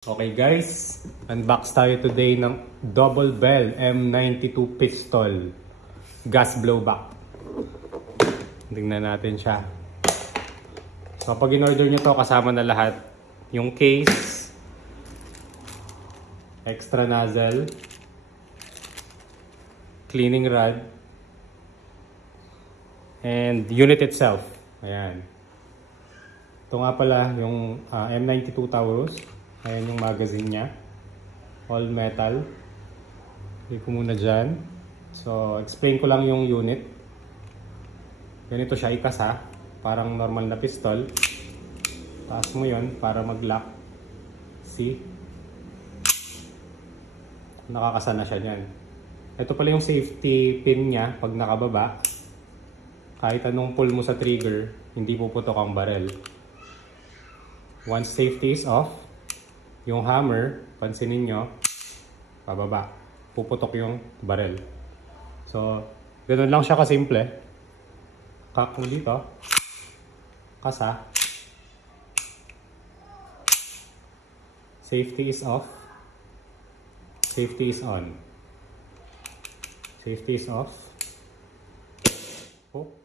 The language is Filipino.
Okay guys, unbox tayo today ng Double Bell M92 pistol gas blowback. Tingnan natin siya. So pag in-order nyo to, kasama na lahat yung case, extra nozzle, cleaning rod, and unit itself. Ayan. Ito nga pala yung M92 Taurus. Ayan yung magazine niya. All metal. Click ko muna dyan. So, explain ko lang yung unit. Ganito siya ikasa. Parang normal na pistol. Taas mo yon para mag-lock. See? Nakakasa na siya dyan. Ito pala yung safety pin niya pag nakababa. Kahit anong pull mo sa trigger, hindi puputok ang barrel. Once safety is off, yung hammer, pansinin nyo, pababa. Puputok yung barrel. So, ganoon lang siya kasimple. Kak mo dito. Kasa. Safety is off. Safety is on. Safety is off. Hook.